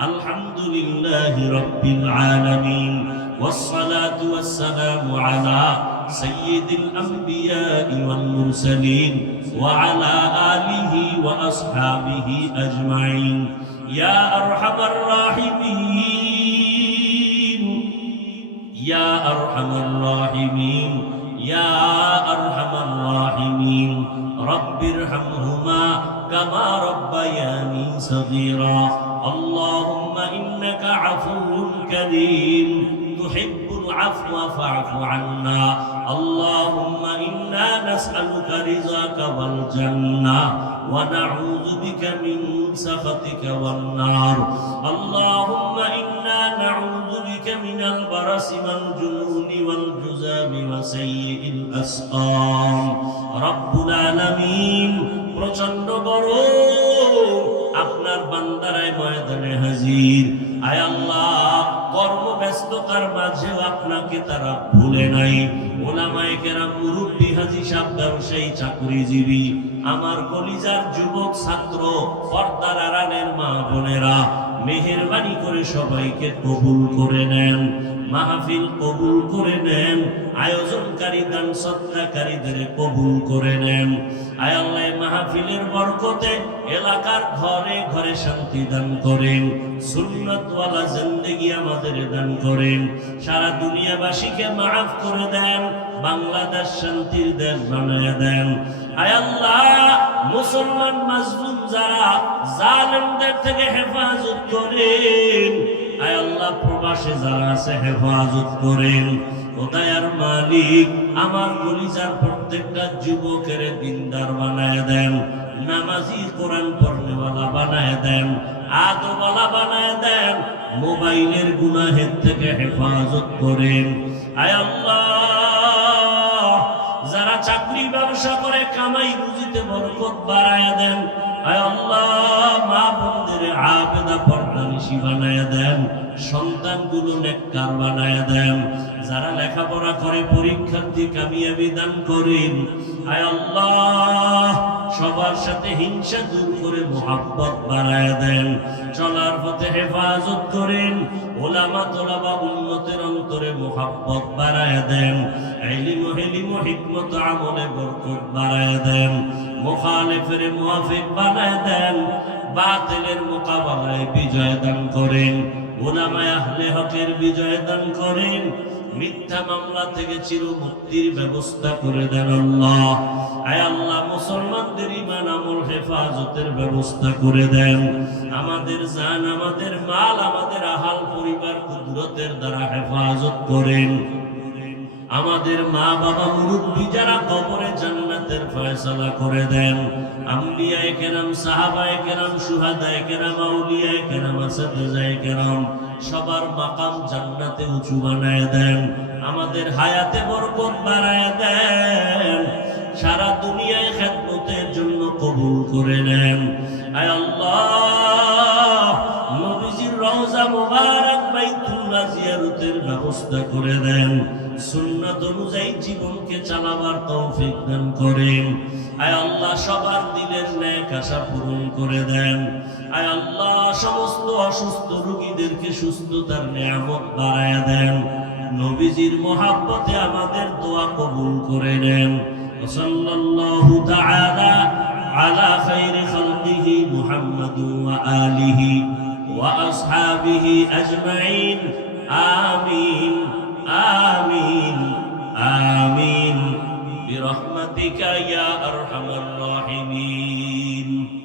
আলহামদুলিল্লাহি রাব্বিল আলামিন ওয়াসসালাতু ওয়াসসালামু আলা সাইয়্যিদিল আমবিয়া'i ওয়াল মুরসালিন ওয়া আলা আলিহি ওয়া আসহাবিহি আজমাইন ইয়া আরহামার রাহিমিন ইয়া আরহামার রাহিমিন ইয়া আরহামার রাহিমিন রব্বিরহামহুমা কামা রাব্বায়ানি সগীরা আল্লাহুম্মা ইন্নাকা আফুউন কারীম তুহিব্বুল আফওয়া ফা'ফু আন্না আল্লাহুম্মা ইন্না নাসআলুকা রিযাকা ওয়াল জান্নাহ ওয়া নাউযু বিকা মিন সাখাতিকা ওয়ান নার আল্লাহুম্মা ইন্না নাউযু বিকা মিনাল বারাসি ওয়াল জুনুনি ওয়াল জুযামি ওয়া সাইয়্যিল আসকাম রব্বুল আলামিন প্রচন্ড গরম আপনার বান্দারায় ময়দানে হাজির আয় আল্লাহ কর্মব্যস্ততার মাঝেও আপনাকে তারা ভুলে নাই ওলামায়ে কেরাম মুরব্বি হাজী সাহেব ব্যবসায়ী চাকরিজীবী আমার কলিজার যুবক ছাত্র পর্দার আড়ালের মা বোনেরা মেহেরবানি করে সবাইকে কবুল করে নেন মাহফিল কবুল করে নেন আয়োজনকারী দান সদকাকারীদের কবুল করে নেন আয় আল্লাহ মাহফিলের বরকতে এলাকার ঘরে ঘরে শান্তি দান করেন সুন্নাতওয়ালা জিন্দেগি আমাদের দান করেন সারা দুনিয়াবাসীকে মাফ করে দেন বাংলাদেশ শান্তির দেশ বানায় দেন আয় আল্লাহ মুসলমান মাজলুম যারা জালেমদের থেকে হেফাজত করেন আয় আল্লাহ প্রবাসে যারা আছে হেফাজত করেন ও দয়ার মালিক আমার কলিজার প্রত্যেকটা যুবকের দিনদার বানায় দেন নামাজি কোরআন পড়নেওয়ালা বানায় দেন আদওয়ালা বানায় দেন মোবাইলের গুনাহের থেকে হেফাজত করেন আয় আল্লাহ যারা চাকরি ব্যবসা করে কামাই রুজিতে বরকত বাড়ায় দেন আয় আল্লাহ মা বোনদের আবেদা পর্দানিশী বানায় দেন সন্তানগুলো নেককার বানায় দেন যারা লেখাপড়া করে পরীক্ষার্থী কামিয়াবি দান করেন আয় আল্লাহ সবার সাথে হিংসা দূর করে মুহাব্বত বাড়ায় দেন চলার পথে হেফাজত করেন ওলামা তোলাবা উম্মতের অন্তরে মুহাব্বত বাড়ায় দেন ইলম হিলম হিকমত আমলে বরকত বাড়ায় দেন মুখালিফের মুওয়াফিক বানায় দেন বাতিলের মোকাবেলায় বিজয় দান করেন উলামায়ে আহলে হকের বিজয় দান করেন মিথ্যা মামলা থেকে চির মুক্তির ব্যবস্থা করে দেন আল্লাহ আয় আল্লাহ মুসলমানদের ঈমান আমল হেফাজতের ব্যবস্থা করে দেন আমাদের জান আমাদের মাল আমাদের আহাল পরিবার কুদরতের দ্বারা হেফাজত করেন আমাদের মা বাবা মুরব্বি যারা কবরে জান্নাতের ফয়সালা করে দেন আম্বিয়ায়ে কেরাম সাহাবায়ে কেরাম শুহাদায়ে কেরাম আউলিয়ায়ে কেরাম আসাতিজায়ে কেরাম সবার মাকাম জান্নাতে উঁচু বানায় দেন আমাদের হায়াতে বরকত বাড়ায় দেন সারা দুনিয়ায় খেদমতের জন্য কবুল করে নেন আয় আল্লাহ নবীজির রওজা মুবারক বাইতুল্লাহ জিয়ারতের ব্যবস্থা করে দেন সুন্নাত অনুযায়ী জীবনকে চালাবার তৌফিক দান করেন আয় আল্লাহ সবার দিলের নেক আশা পূরণ করে দেন আয় আল্লাহ সমস্ত অসুস্থ রোগীদেরকে সুস্থতার নিয়ামত বাড়ায় দেন নবীজির মহব্বতে আমাদের দোয়া কবুল করে নেন সাল্লাল্লাহু তাআলা আলা খায়রি খালকিহি মুহাম্মাদু ওয়া আলিহি ওয়া আসহাবিহি আজমাইন আমিন آمين آمين برحمتك يا أرحم الراحمين